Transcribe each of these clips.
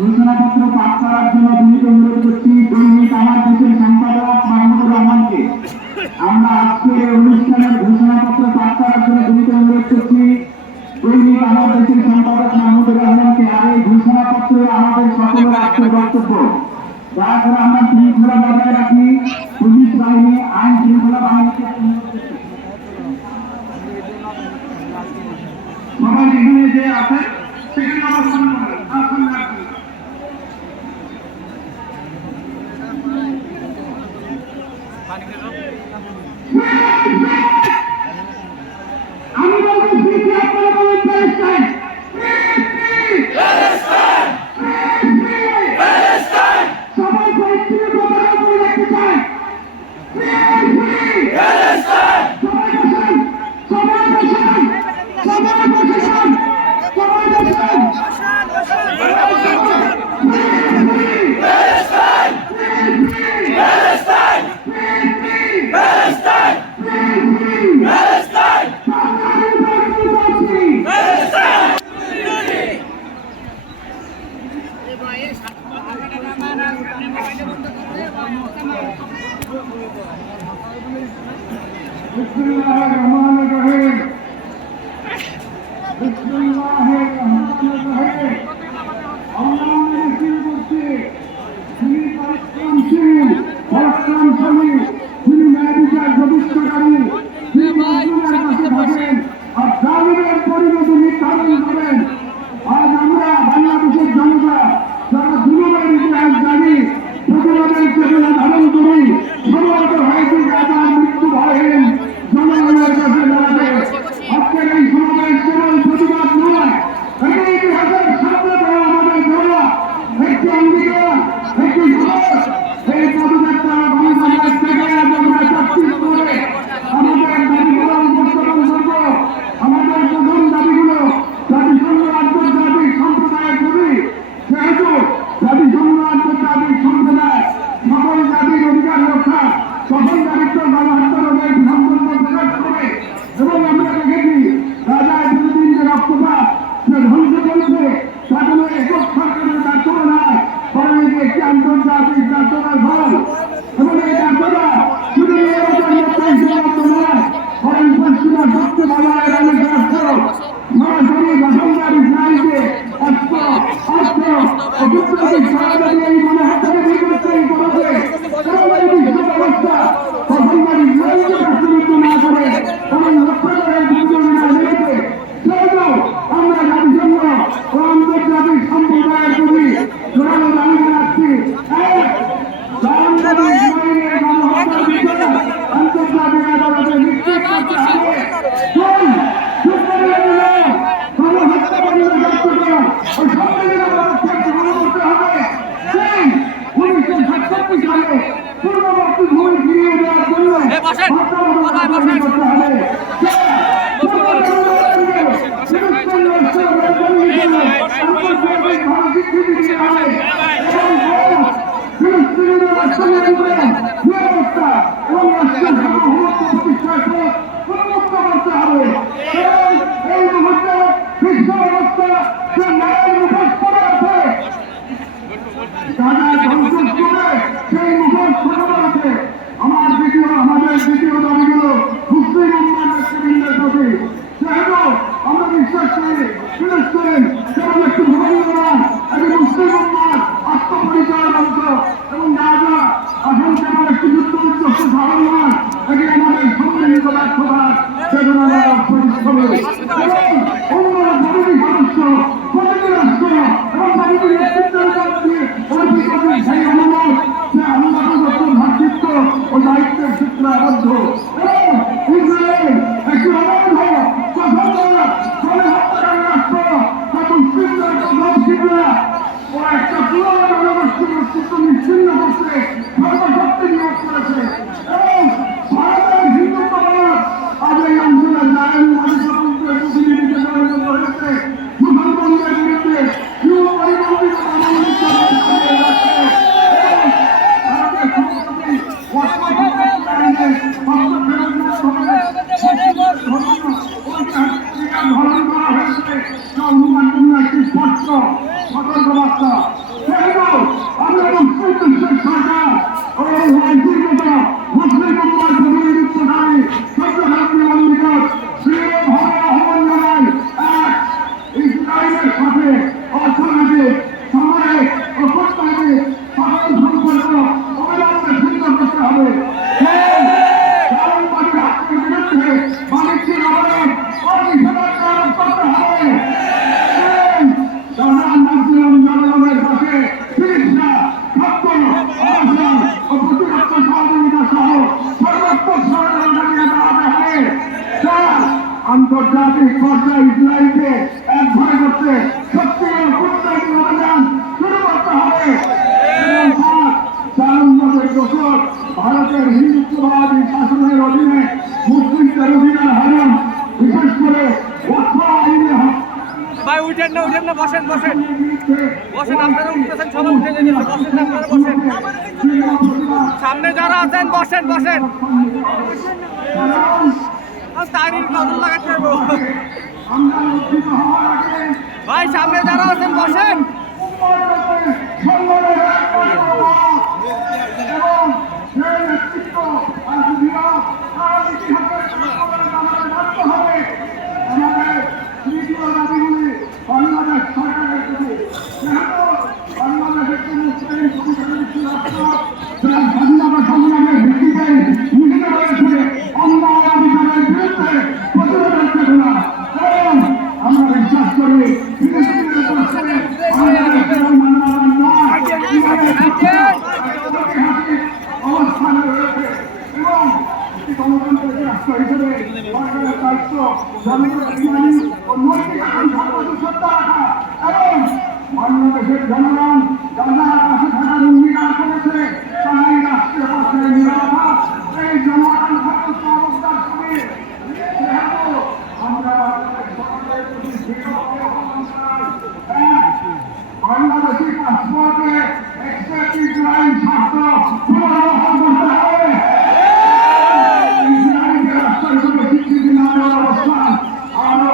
ঘোষণাপত্র পাঠ করার জন্য বিনীত অনুরোধ করছি দৈনিক আমার দেশের সম্পাদক মাহমুদুর রহমানকে। আমরা আজকে অনুষ্ঠানের ঘোষণাপত্র পাঠ করার জন্য বিনীত অনুরোধ করছি দৈনিক আমার দেশের সম্পাদক মাহমুদুর রহমানকে। আর এই ঘোষণাপত্র আমাদের সকলের আজকের বক্তব্য। দয়া করে আমরা শৃঙ্খলা বজায় রাখি। পুলিশ বাহিনী আইন শৃঙ্খলা বাহিনীকে সবাই এখানে যে আছে সেখানে অবস্থান করেন। আমি বলছি আপনারা বলেন প্যালেস্টাইন, সবাই পরিস্থিতি প্রকাশ করে রাখতে চায়। সবাই বসেন, সবাই বসেন, সবাই বসেন, সবাই বসেন। बिस्मिल्लाहिर्रहमानिर्रहीम, बिस्मिल्लाहिर्रहमानिर्रहीम। अल्लाह ने नसीब करते যিনি পরাক্রমশীল, পরাক্রমশালী, যিনি ন্যায় বিচার প্রতিষ্ঠাকারী, যিনি মাজলুমের পাশে থাকেন আর জালিমের পরিণতি নির্ধারণ করেন। আজ আমরা বাংলাদেশের জনতা যারা জুলুমের ইতিহাস জানি, প্রতিবাদের চেতনা ধারণ করি, সমবেত হয়েছে রাজার মৃত্যু ভয়হীন জনগণের কাছে লড়াতে। আজকের এই সমাবেশ কেবল প্রতিবাদ নয়, এই ইতিহাসের সামনে পূর্ববর্তী ভূমি ফিরিয়ে দেওয়ার জন্য করতে হবে। আমাদের দ্বিতীয় দাবিগুলো মুসলিম উম্মার নেতৃবৃন্দের প্রতি যেহেতু আমরা বিশ্বাস করি ফিলিস্তিন কেবল একটি ভূমি নয়, এটি মুসলিম উম্মার আত্মপরিচয় মন্ত্র এবং গাজা এখন কেবল একটি যুদ্ধবিধ্বস্ত শহর নয়, এটি আমাদের সম্মিলিত ব্যর্থতার চেতনার পরিশ্রমে এবং অন্যরা প্রতিটি সদস্য প্রতিটি রাষ্ট্র এবং প্রতিটি নেতৃত্বের কাছে সেই অনুরোধ যে আমরা ভাতৃত্ব ও দায়িত্বের সূত্রে আবদ্ধ এবং ইসরায়েল একটি অবৈধ রাষ্ট্র তা মুসলিমদের মুসলিমরা ও একটা পুরো জনগোষ্ঠীর অস্তিত্ব নিশ্চিন্ন করতে সর্বশক্তি নিয়োগ করেছে এবং ভারতের হিন্দুত্ববাদ আজ এই অঞ্চলের নারায়ণ মহাসতন্ত্রের প্রতিনিধিকে পরিণত হয়েছে মুসলমানদের বিরুদ্ধে পরিকল্পিত ধরণ করা হয়েছে অনুমান জন্য একটি স্পষ্ট সতর্কবার্তা। সেহেতু আমরা মুসলিম বিশ্বের সরকার ও ঐতিহ্যতা মুসলিম উম্মার প্রতিনিধিত্বকারী সত্যভারতীয় নিকট দৃঢ়ভাবে আহ্বান জানাই, এক, ইসরায়েলের সাথে অর্থনৈতিক সামরিক ও কূটনৈতিক সকল সম্পর্ক অবিলম্বে ছিন্ন করতে হবে। বাণিজ্যিক অবদান ও নিষেধাজ্ঞা আরোপ করতে হবে। জনগণের পাশে চিকিৎসা, খাদ্য, আবাসন ও প্রতিরক্ষা সহযোগিতা সহ সর্বাত্মক সহযোগিতা নিয়ে দাঁড়াতে হবে। চার, আন্তর্জাতিক পর্যায়ে ইসরায়েলকে একঘরে করতে সক্রিয় কূটনৈতিক অভিযান শুরু করতে হবে। এবং পাঁচ, চারুন্নদের দোষর ভারতের হিন্দুত্ববাদী শাসনের অধীনে মুসলিমদের অধিকার হারান, বিশেষ করে ভাই উঠেন না বসেন আপনারা উঠতেছেন, সবাই উঠে গেছে, বসেন আপনারা বসেন, সামনে যারা আছেন বসেন তারিখ নজর লাগাতে হবে ভাই, সামনে যারা আছেন বসেন। বাংলাদেশ সরকারের প্রতি বাংলাদেশের স্বাধীনতা সংগ্রামের ভিত্তিতে নিহিত রয়েছে অন্যায় অভিযানের বিরুদ্ধে প্রতিরোধের চেতনা এবং আমরা বিশ্বাস করি ফিলিস্তিনের পক্ষে বাংলাদেশের মানবাধিকার নয় অবস্থানে রয়েছে এবং একটি গণতান্ত্রিক রাষ্ট্র হিসেবে সরকারের দায়িত্ব জনগণের ও নৈতিক আকাঙ্ক্ষা প্রতিশ্রুত রাখা এবং বাংলাদেশের জনগণ যারা পাশে থাকার অঙ্গীকার করেছে তারাই রাষ্ট্রীয় পক্ষে নিরাপত্তা এই জনআকাঙ্ক্ষা অবস্থার সঙ্গে আমরা বাংলাদেশি পাসপোর্টে এক্সেপ্টিভ লাইন স্বার্থ পুনর্বহাল করতে হবে। ইসরায়েলকে রাষ্ট্র হিসেবে স্বীকৃতি না দেওয়ার অবস্থান আরো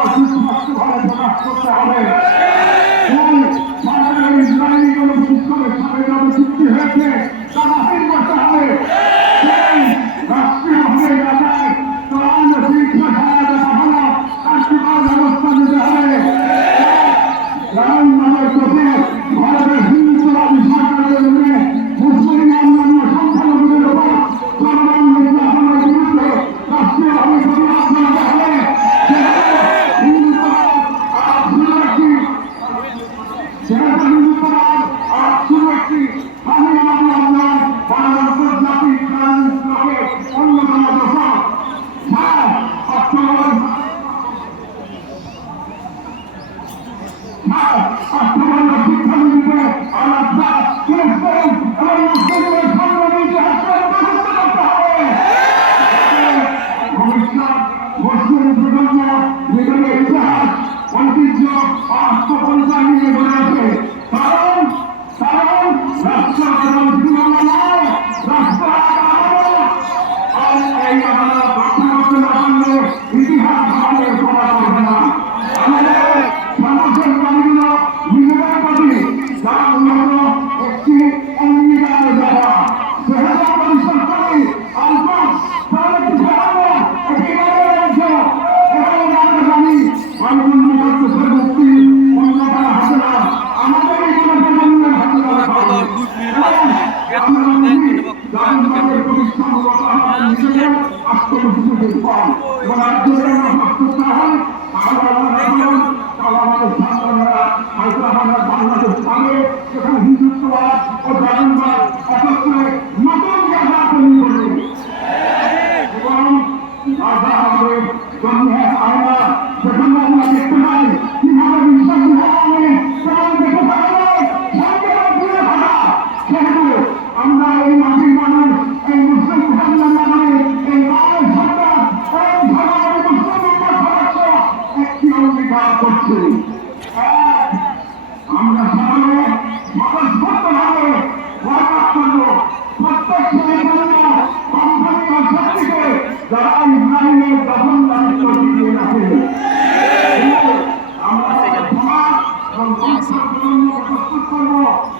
মূলত আমাদের নিজেদের আত্মবিশ্বাসের ফল এবং আর যদি আমরা প্রস্তুত না হই তাহলে আমরা দেখলাম তাহলে আমাদের সন্তানরা হয়তো আমরা বাংলাদেশ পাবে সেখানে হিন্দুত্ববাদ ও জাতীয়বাদ একত্রে নতুন জায়গা তৈরি করবে এবং রাজা আমাদের জন্ম আয়না সেখানে আমরা দেখতে পাই কিভাবে বিশ্বাসী হবে সেখানে দেখে থাকবে সেহেতু আমরা এই মাটির মানুষ এই মুসলিম ধর্মের এই রায় সরকার এই ধর্মের মুসলিম সদস্য একটি অঙ্গীকার করছে আমরা সবাই স্বতঃস্ফূর্তভাবে ওয়াকাফ করব প্রত্যেক ছেলেমেয়েরা কোম্পানি বা শক্তিকে যারা ইসরায়েলের দখল দায়িত্ব দিয়ে রাখে আমরা সমাজ এবং বংশধর্মীয় প্রস্তুত করব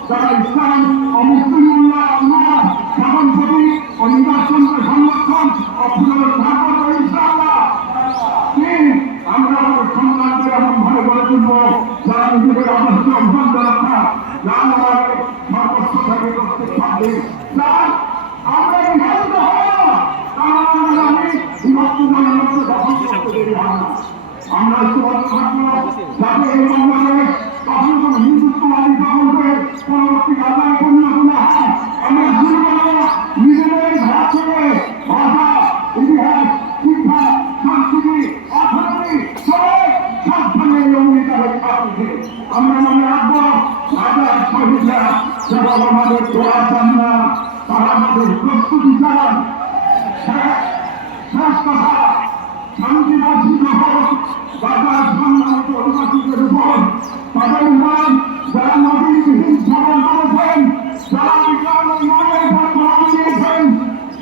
যারা ইসলাম ও মুসলিমুল্লাহ আল্লাহ শাসনপতি ও নির্বাচনকে সংরক্ষণ ও পুনরুদ্ধার করব ইনশাআল্লাহ আমরা আমাদের সন্তানদের এমনভাবে গড়ে তুলব যারা নিজেদের অবস্থা অভ্যন্ত রাখা যা আমাদের সর্বস্ব থেকে প্রস্তুত থাকবে আমরা বিভাজিত হব কারণ আমি বিভক্ত দলের মধ্যে দখল করতে দেরি হয় না আমরা ঐক্যবদ্ধ থাকবো যাতে এই বাংলাদেশ কখনো কোনো হিন্দুত্ববাদী দখলকে পরবর্তী রাজায় পরিণত না হয় আমরা শুরু করবো নিজেদের ঘর থেকে ভাষা ইতিহাস শিক্ষা সংস্কৃতি অর্থনীতি সব ধরনের অঙ্গীকারের কারণে আমরা মনে রাখবো রাজার শহীদরা যেমন আমাদের দোয়া চান না তারা আমাদের প্রস্তুতি চান শেষ কথা শান্তিবাসী হোক বাজার সম্মানিত অধিবাসীদের উপর তাদের নাম যারা নদীবিহীন জীবন করেছেন যারা বিজ্ঞানের নামের উপর প্রাণ দিয়েছেন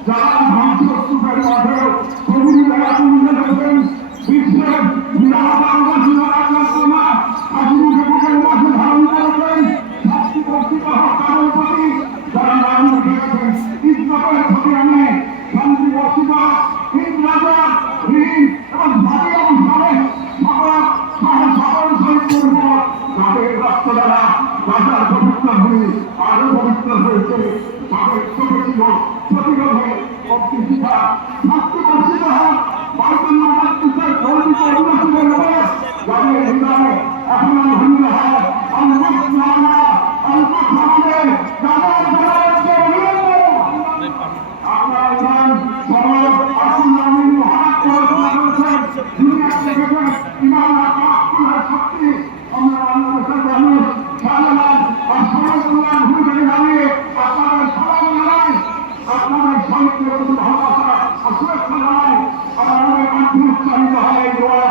যারা ধ্বংসস্তূপের মাঝে কবিরা তুলে ধরেছেন বিশ্বের নিরাপত্তাবাসী রাজনা কাশ্মীর বুকের মাঝে ধারণ করেছেন শক্তি বর্তিত হত্যার প্রতি যারা নাম রেখেছেন ইসলামের প্রতি আমি শান্তি বর্তিত হিন্দ রাজা ঋণ এবং ভাবি অবস্থানে সকল শহীদ করব তাদের রক্ত দ্বারা রাজার পবিত্র ভূমি আরো পবিত্র হয়েছে তাদের চোখে ছিল প্রতিরোধে শক্তি শিখা শক্তি বর্ষিত হোক বারজন্য বাচ্চাদের গর্বিত অধিবাসীদের লোকে যাদের হৃদয়ে এখন ভিন্ন হয় অল্প অল্প সমাজে যাদের আপনারা জান সমাজ আসুন আমি মহারাজ করেছেন দুনিয়া থেকে ইমান শক্তি আমরা বাংলাদেশের মানুষ সাধারণ আর সমাজগুলার ভূমিকা দাঁড়িয়ে আপনাদের সবাই জানাই আপনাদের শহীদদের প্রতি ভালোবাসা আর সুরক্ষা জানাই আমাদের কণ্ঠ উচ্চারিত হয় দোয়া